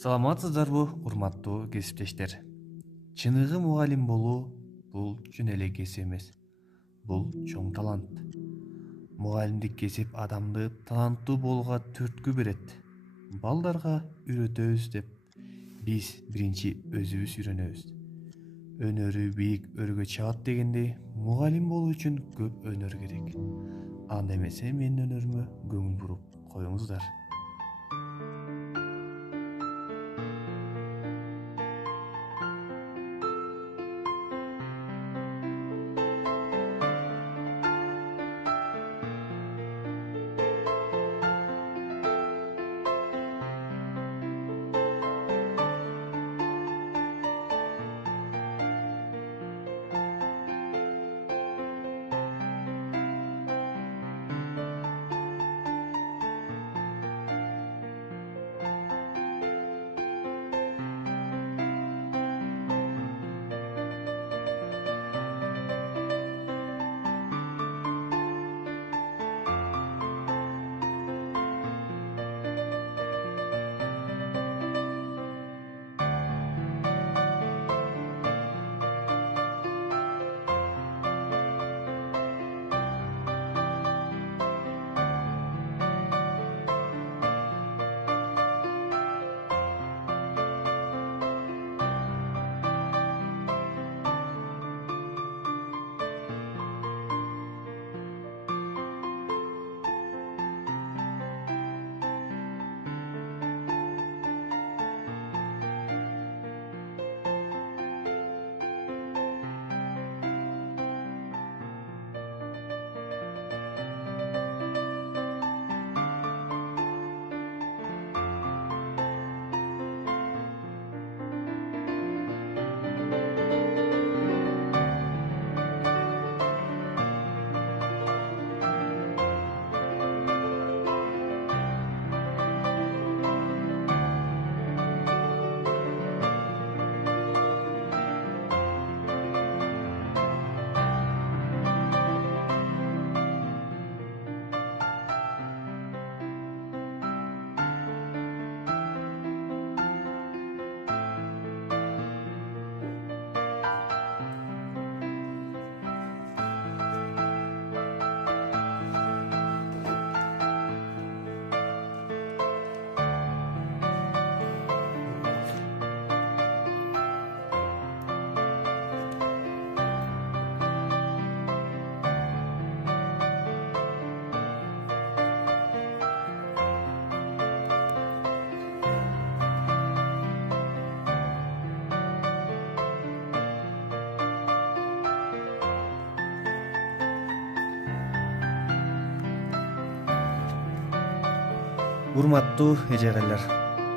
Саламатсыздарбы, урматтуу кесиптештер. Чыныгы мугалим болуу бул жөн эле кесип эмес. Бул чоң талант. Мугалимдик кесип адамды таланттуу болууга түрткү берет. Балдарга үйрөтөбүз деп биз биринчи өзүбүз үйрөнөбүз. Өнөрү бийик өргө чыгат дегендей, мугалим болуу үчүн көп өнөр керек. Анда эмесе менин өнөрүмө көңүл буруп коюңуздар. Урматтуу эжегелер,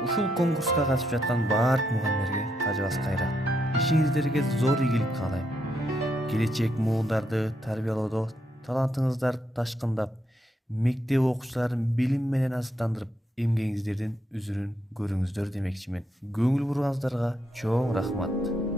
ушул конкурска катышып жаткан баардык мугалимдерге кажыбас кайрат. Ишиңиздерге зор ийгилик каалайм. Келечек муундарды тарбиялоодо талантыңыздар ташкындап, мектеп окуучуларын билим менен азыктандырып, эмгегиңиздердин үзүрүн көрүңүздөр демекчимин. Көңүл бурганыңыздарга чоң рахмат.